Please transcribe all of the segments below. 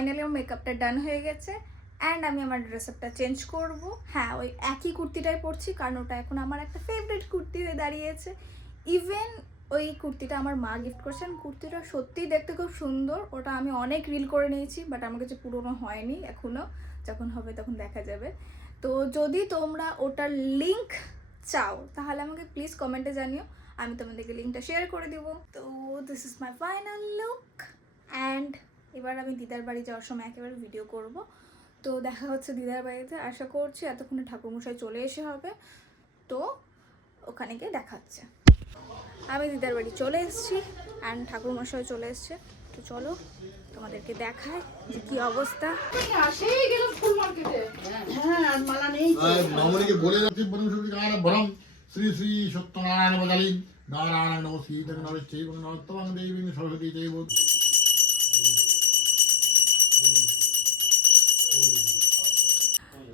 Finally আমার মেকআপটা ডান হয়ে গেছে অ্যান্ড আমি আমার ড্রেস আপটা চেঞ্জ করব। হ্যাঁ, ওই একই কুর্তিটাই পরছি কারণ ওটা এখন আমার একটা ফেভারিট কুর্তি হয়ে দাঁড়িয়েছে। ইভেন ওই কুর্তিটা আমার মা গিফট করেছেন। কুর্তিটা সত্যিই দেখতে খুব সুন্দর, ওটা আমি অনেক রিল করে নিয়েছি, বাট আমার কাছে পুরোনো হয়নি এখনও, যখন হবে তখন দেখা যাবে। তো যদি তোমরা ওটার লিঙ্ক চাও তাহলে আমাকে প্লিজ কমেন্টে জানিও, আমি তোমাদেরকে লিঙ্কটা শেয়ার করে দেবো। তো this is my final look and এবার আমি দিদার বাড়ি যাওয়ার সময় একেবারে ভিডিও করব। তো দেখা হচ্ছে দিদার বাড়িতে, আশা করছি এতক্ষণে ঠাকুরমশাই চলে এসে হবে, তো ওখানে গিয়ে দেখা হচ্ছে। আমি দিদার বাড়ি চলে এসেছি অ্যান্ড ঠাকুরমশাই চলে এসছে। তো চলো তোমাদেরকে দেখায় যে কী অবস্থা। শ্রী শ্রী সত্যনারায়ণ বদালী নারায়ণ নমস্কৃত নমশ্চৈব নমস্তং দেবী সরস্বতী চৈব।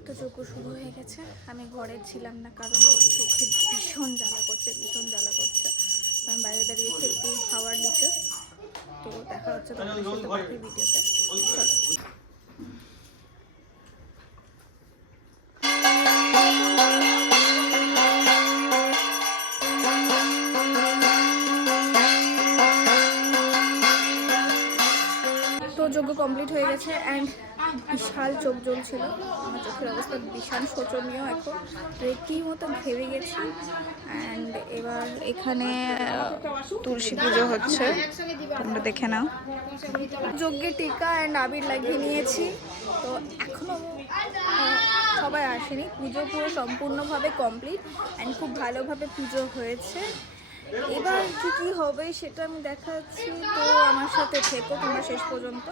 তো যজ্ঞ শুরু হয়ে গেছে। আমি ঘরে ছিলাম না কারণ আমার চোখে ভীষণ জ্বালা করছে, ভীষণ জ্বালা করছে। আমি বাইরে দাঁড়িয়েছি একটু হাওয়ার নিচে। তো দেখা হচ্ছে তোমাদের সাথে বাকি ভিডিওতে। চলো। তো যজ্ঞ কমপ্লিট হয়ে গেছে অ্যান্ড বিশাল চোখ জ্বলছিল, আমার চোখের অবস্থা ভীষণ শোচনীয়, এখন রীতিমতো ভেবে গেছি। অ্যান্ড এবার এখানে তুলসী পুজো হচ্ছে, তোমরা দেখে নাও। যজ্ঞের টিকা অ্যান্ড আবির লাগিয়ে নিয়েছি। তো এখনও সবাই আসেনি, পুজো পুরো সম্পূর্ণভাবে কমপ্লিট অ্যান্ড খুব ভালোভাবে পুজো হয়েছে। এবার কি কি হবে সেটা আমি দেখাচ্ছি, তো আমার সাথে থেকো তোমরা শেষ পর্যন্ত।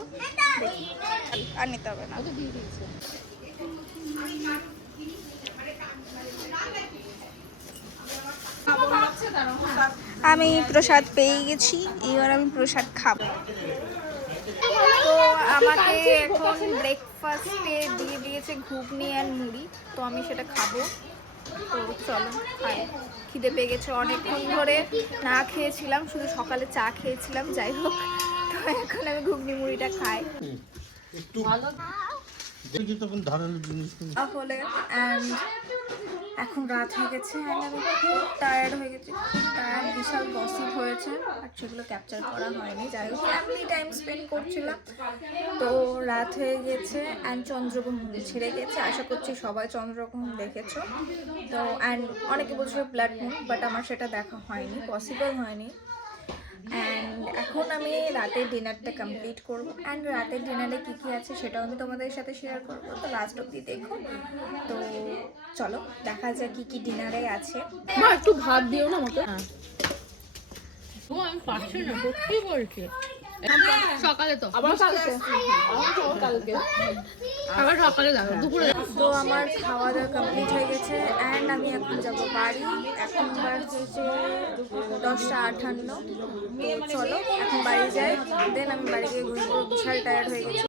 দেখি আর নিতে হবে না। আমি প্রসাদ পেয়ে গেছি, এবার আমি প্রসাদ খাবো। তো আমাকে এখন ব্রেকফাস্টে দিয়ে দিয়েছে ঘুগনি অ্যান্ড মুড়ি, তো আমি সেটা খাবো। তো চলো খাই, খিদে পেয়ে গেছে, অনেকক্ষণ ধরে না খেয়েছিলাম, শুধু সকালে চা খেয়েছিলাম। যাই হোক, তো এখন আমি ঘুগনি মুড়িটা খাই তাহলে। অ্যান্ড এখন রাত হয়ে গেছে অ্যান্ড আমি খুব টায়ার্ড হয়ে গেছি, টায়ার্ড, বিশাল গসিপ হয়েছে আর সেগুলো ক্যাপচার করা হয়নি। যাই হোক, ফ্যামিলি টাইম স্পেন্ড করছিলাম। তো রাত হয়ে গেছে অ্যান্ড চন্দ্রগ্রহণ ছেড়ে গেছে, আশা করছি সবাই চন্দ্রগ্রহণ দেখেছো। তো অ্যান্ড অনেকে বলছিল ব্লাড মুন, বাট আমার সেটা দেখা হয়নি, পসিবল হয়নি। অ্যান্ড এখন আমি রাতের ডিনারটা কমপ্লিট করবো অ্যান্ড রাতের ডিনারে কী কী আছে সেটাও আমি তোমাদের সাথে শেয়ার করবো, তো লাস্ট অব্দি দেখো। তো চলো দেখা যায় কী কী ডিনারে আছে। একটু ভাত দিও না আমাকে। আমি পারছি না, সত্যি বলছি। সকালে তো আবার আবার সকালে যাবো, দুপুরে। তো আমার খাওয়া দাওয়া কমপ্লিট হয়ে গেছে অ্যান্ড আমি এখন যাব বাড়ি। এখন বাজছে 10:58। তো চলো এখন বাড়ি যাই, দেন আমি বাড়ি গিয়ে ঘুরবো, বিশাল টায়ার্ড হয়ে গেছি।